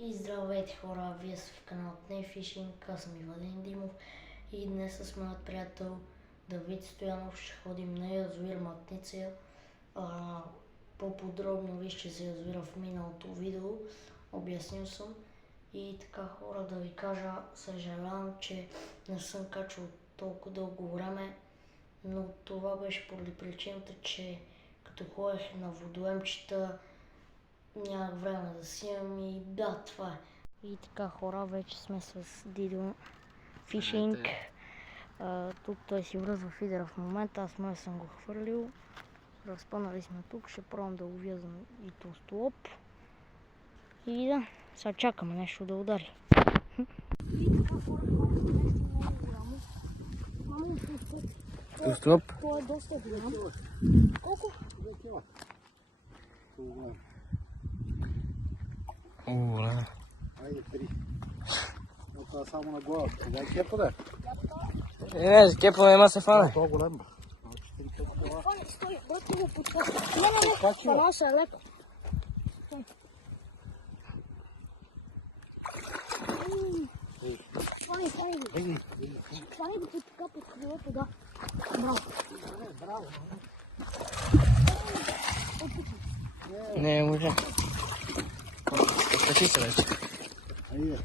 И здравейте хора, вие сте в канал Fishing, аз съм Ивелин Димов и днес с моят приятел Давид Стоянов ще ходим на язовир Матница. По-подробно вижте за язовира в миналото видео, обяснил съм. И така хора, да ви кажа, съжалявам, че не съм качвал толкова дълго време, но това беше поради причината, че като ходех на водоемчета нямах време да снимам и да, това е. И така хора, вече сме с Дидо Fishing. Тук той си връзва фидера в момента, аз май съм го хвърлил. Разпънали сме тук, ще пробвам да го вязам и толстолоб. И да, сега чакаме нещо да удари. И така хора, много голямо. Мамо, толстолоб? Това е доста голям. Колко? Да. Айде, 3. Но това само на глава. Сега е кепа, да? Не, за кепа няма се фане. Това е голям. Стой, брат го подхваща. Не, това се е леко. Хвани го така под крилото, да. Браво. Не, може. Спаси се вече. Айде.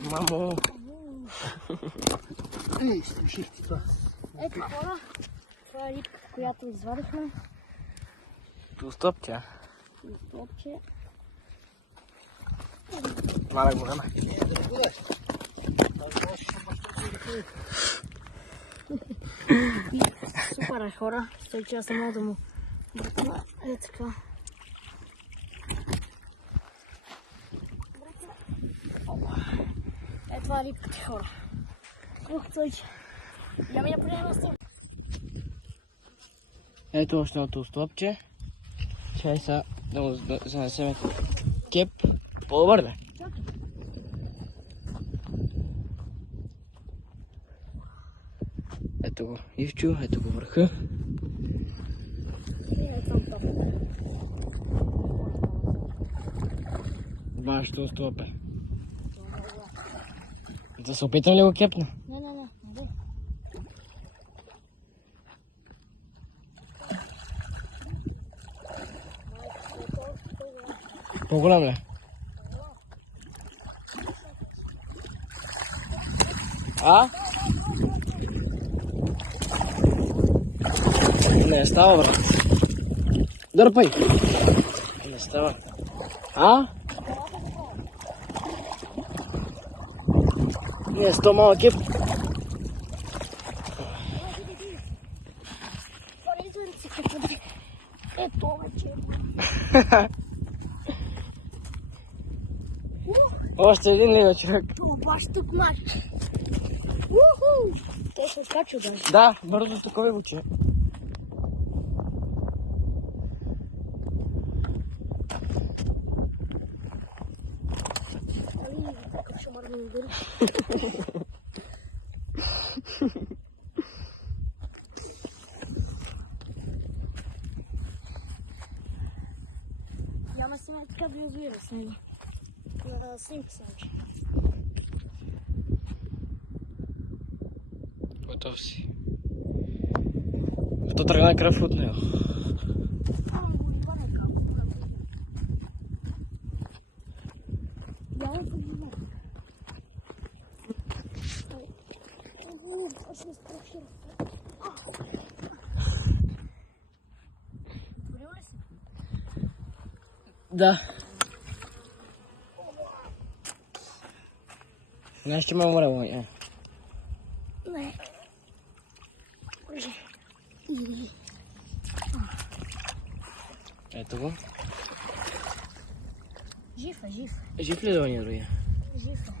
Мамо. Ей, слушай това. Ето хора, това е рибка, която извадихме. Толстоп тя. Толстопче. Мале го време. Супер е хора, тъй че аз не мога да му бръкна. Е така. Е това е рибката хора. Ух, тъй че. Я ми я приема с това. Ето още едно толстопче. Чай са да занесем кеп. По-добър да. Ето го Ивчо, ето го върха. Ваш толстоп е. Да се опитам ли го кепна? Не. По-голям ли? А? Не става, брат. Дърпай. Не става. А? Не, с то малък кеп. Ето вече. Още един ли бе, човек? Баш тук мач. Той се откачва даже. Да, бързо такова вуче. Как ще мърне на дъри. Я на снимам така да язовира с него. На снимка съм вече. Готов си. То тръгна кръв от него. Да. Знаеш, че ме умрело, не? Не. Ето го. Жив е. Жив ли е ония другия? Жив е.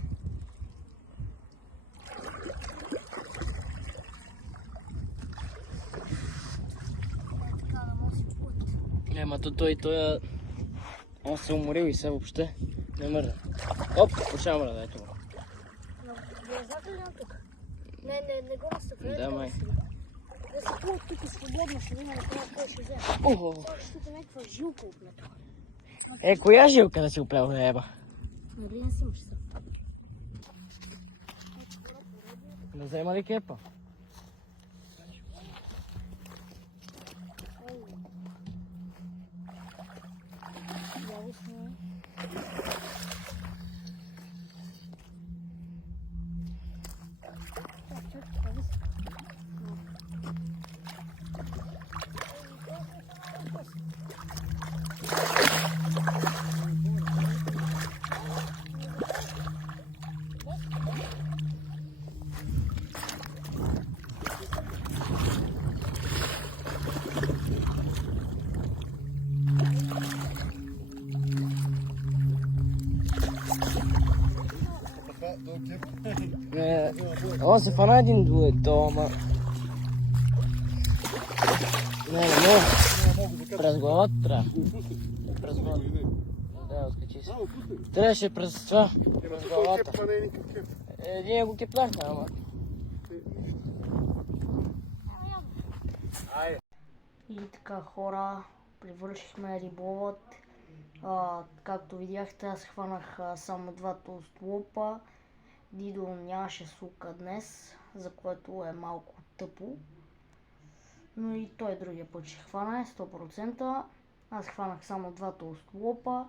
Не, ма той он се уморил и се въобще не мърда. Оп, почва мърда, ето го. Вязата ли тук? Не го настъпва. Да, май. Да се плува тук свободно, ще видим на това кой ще вземе. Ого! Тук е някаква жилка оплето. Коя жилка да си оплел хлеба? Нали не съм часа? Да взема ли кепа? Он се фана един дуето, ама... Не мога. През главата трябва. През главата. Да, откачи се. Трябваше през това. През главата. Ние го кепнахме, ама. И така хора, привършихме риболовът. Както видяхте, аз хванах само 2 толстолопа. Дидо нямаше сука днес, за което е малко тъпо. Но и той другия път ще хване, 100%. Аз хванах само 2 толстолопа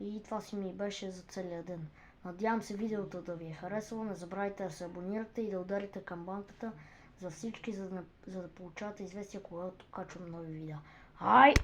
и това си ми беше за целия ден. Надявам се видеото да ви е харесало. Не забравяйте да се абонирате и да ударите камбанката за всички, за да получавате известия, когато качвам нови видеа. Ай!